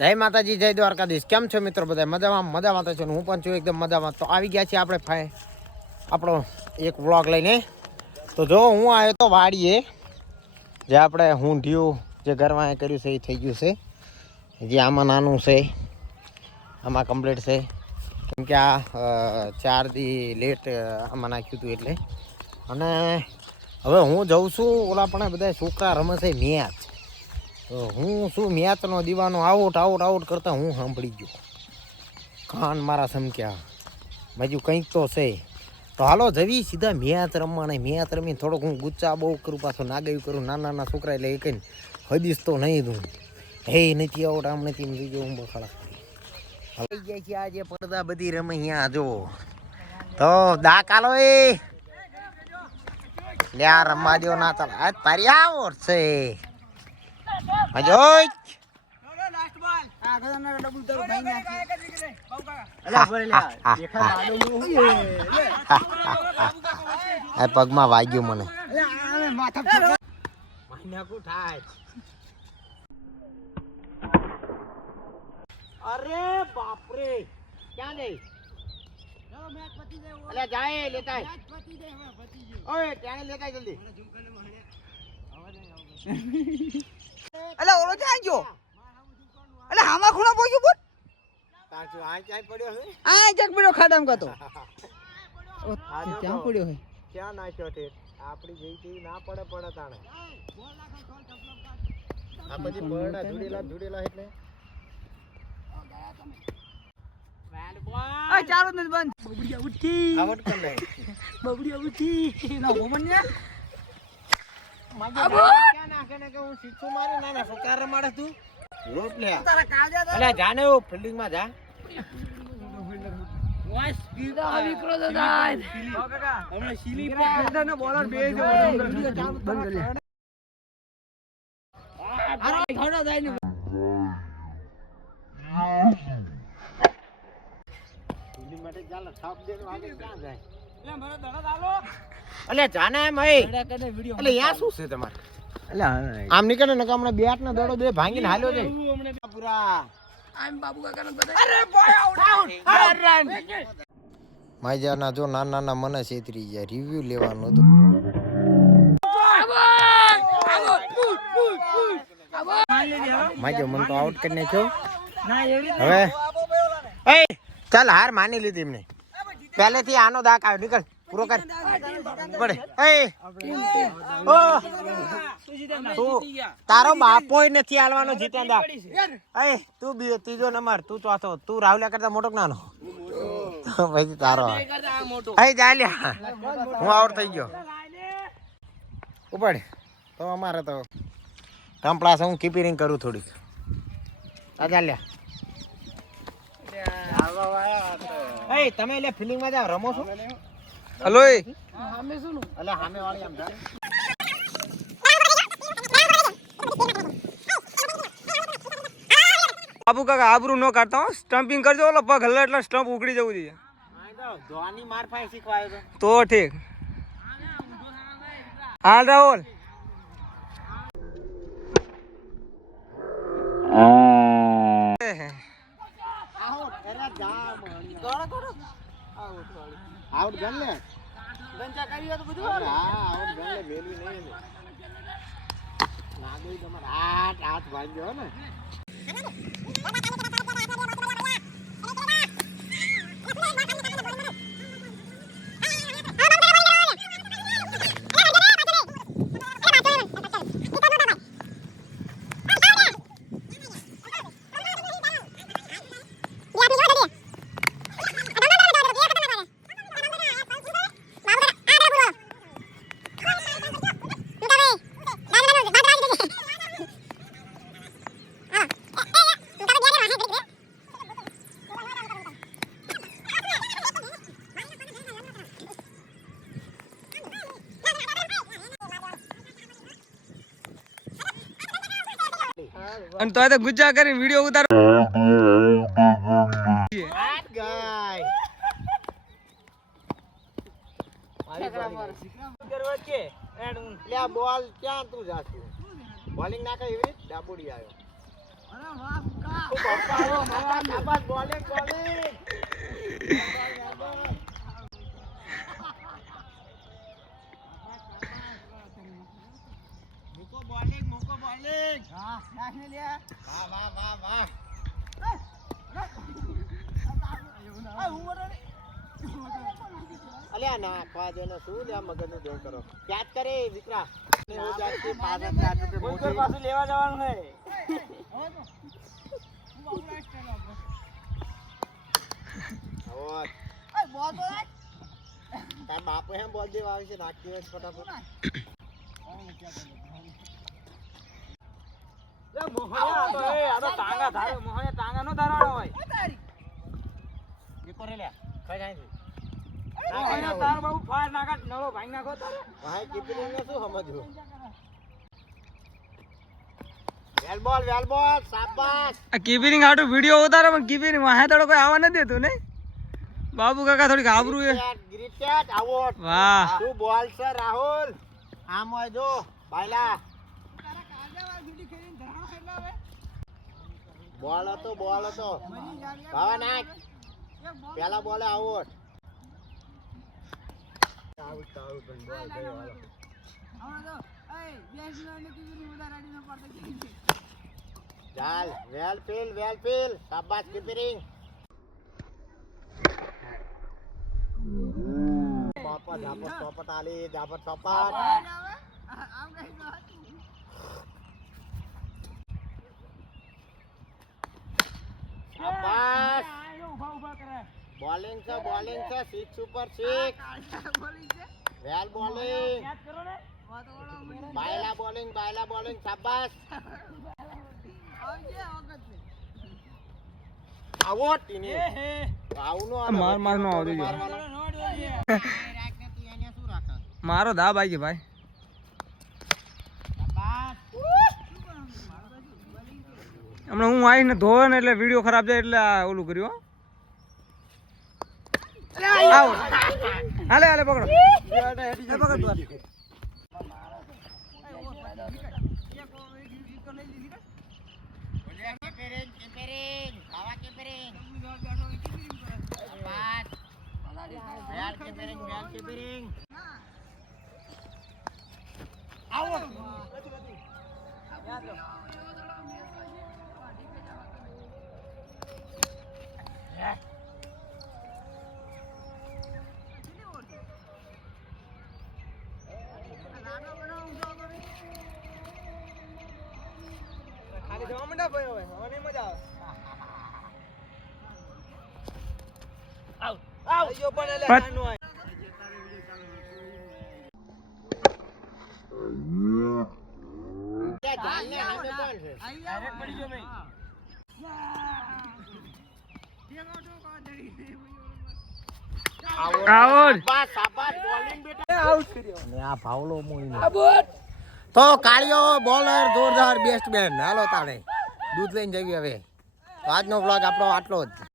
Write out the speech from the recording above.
જય માતાજી, જય દ્વારકાધીશ. કેમ છો મિત્રો? બધા મજામાં તો છો. હું પણ છું એકદમ મજામાં. તો આવી ગયા છીએ આપણે આપણો એક વ્લોગ લઈને. તો જો હું આવ્યો તો વાડીએ, જે આપણે ઊંધિયું જે ઘરમાં કર્યું છે એ થઈ ગયું છે. જે આમાં નાનું છે, આમાં કમ્પ્લીટ છે. કેમ કે આ 4 દી લેટ આમાં નાખ્યું હતું એટલે. અને હવે હું જઉં છું, ઓલા પણ બધા છોકરા રમે છે મેચ. તો હું શું મેચનો દીવાનો આઉટ કરતા હું સાંભળી ગયો. કાન મારા સમક્યા, બાજુ કંઈક તો છે. તો હાલો જવી સીધા મેચ રમવાને. મેચ રમીને થોડોક હું ગુચ્ચા બહુ કરું, પાછો નાગાયું કરું. નાના છોકરા એટલે એ કહીને હદીશ તો નહીં દઉં. હે નથી આઉટ, આમ નથી બીજો હું બખાડા આવી જાય છે. આજે પડદા બધી રમે અહીંયા જો. તો દા કાલો એ લ્યા રમવા દો ના ચાલ. આજ તારી આવો છે પગમાં વાગ્યું મને. અરે બાપરે, ક્યાં ગઈ? અલે જાય લેતા ઓય ત્યાં લેતા જલ્દી. અલે ઓલો ક્યાં ગયો? અલે હામાં ખૂણા પોગ્યો બોલ. તાચો આ ક્યાં પડ્યો હે? આ જક પડ્યો ખાડામ કાતો. ઓ ક્યાં પડ્યો હે? ક્યાં નાખ્યો છે? આપડી જઈ થી ના પડે તાણે. આ બધી પડડા ધુડેલા એટલે આ ચાલો નથી બંધ. બબડિયા ઉઠી. આવટ કર લે. બબડિયા ઉઠી. ના મોમન્યા. ક્યાં નાખે ને કે હું શીખું મારે ના ફોકાર રમાડે તું. રોપ લે. તારા કાજા અલે જાને ઓ ફિલ્ડિંગ માં જા. વાસ ગીતા આવી કરો તો જાય. ઓ કાકા હમણે શીલી પેડા ને બોલર બે છે બંધ કરી લે. અરે ઘોડો જાય ને. માટે ચાલ થાપ દે વાગે ક્યાં જાય? લે મારો દડા દાલો. અલે જાને એમ હે. અલે યા શું છે તમારે? અલે આમ નીકળે ને કે હમણાં બેટ ને દડો બે ભાંગીને હાલ્યો છે પૂરા. આમ બાબુ કાકાનો બધા. અરે બોય આઉટ. રન. માઈજાના જો નાના મને છેતરી ગયા. રિવ્યુ લેવાનું હતું. માઈજો મને તો આઉટ કરી નાખ્યો. હવે એ ચાલ હાર માની લીધી એમને. પહેલેથી આનો દાક આવ્યો. નીકળ પૂરો કર પડે. તારો બાપો નથી હાલવાનો જીતેન્દ્ર. તું ત્રીજો નંબર, તું ચોથો. તું રાહુલ્યા કરતા મોટો નાનો પછી તારો. ચાલ્યા હું આઉટ થઈ ગયો. ઉપડ તો અમારે તો ટંપલા છે. હું કીપરિંગ કરું થોડીક. ચાલ્યા તમે એટલે ફિલિંગ માં જાવ રમો છો? હલો સામે શું નું? એટલે સામે વાળી આમ જાય. બાબુ કાકા આબરૂ ન કાઢતા હો. સ્ટમ્પિંગ કરજો. ઓલો પગ હલ્લે એટલે સ્ટમ્પ ઉખડી જવું જોઈએ. ધોની માર ફાઈ શીખવાયો તો ઠીક. હાલ રાહુલ. આઉટ ગન લે. ગંજા કરી તો બધું. હા આઉટ ગન લે. વેલી નહીં ના ગઈ તમાર હાથ ભાંગ્યો ને. અને તો ગુચ્ચા કરી વિડિયો ઉતાર. બોલ ક્યાં તું જાશું? બોલિંગ ના કરી ડાબોડી આવ્યો. શાબાશ બોલિંગ બોલિંગ મૂકો બોલિંગ વાહ વાહ વાહ વાહ અલ્યા ના ખવા દેનો શું લે મગજનું દેવ કરો યાદ કરે વિકરા હો જાતી પાછળ પાછું લેવા જવાનું હે તાર બાપુ એમ બોલ દેવા આવે છે નાખતી હોય ફટાફટ કીપરિંગ આટો વિડિયો ઉતારે પણ કીપરિંગ વાહે તડો કોઈ આવવા ન દેતું ને બાબુ કાકા થોડી ગાબરું છે વાહ શું બોલ છે રાહુલ આમ હોય જો બાયલા બોલ હતો ભાવા નાખ પેલા બોલે આઉટ ચાલ વેલ ફીલ શાબાશ કીપરિંગ બાપા ધાપટ ચોપટ આલી ધાપટ ચોપટ શાબાશ બોલિંગ છે 6 ઉપર 6 વેલ બોલિંગ બાયલા બોલિંગ શાબાશ આઉટ ઇને આઉનો માર નો આવજો મારો દા ભાઈ કે ભાઈ હમણાં હું આવીને ધોવે ને એટલે વિડીયો ખરાબ જાય એટલે આ ઓલું કર્યું હાલે પકડો ખાલી જવા મંડા ભાઈ હવે નહીં મજા આવે આયો પણ એટલે હાનું આય જાલને હામે કોણ છે ડાયરેક્ટ પડી ગયો ભાઈ તો કાળિયો બોલર જોરદાર બેસ્ટ બેન હાલો તાણે દૂધ લઈને જવી હવે આજનો વ્લોગ આપણો આટલો જ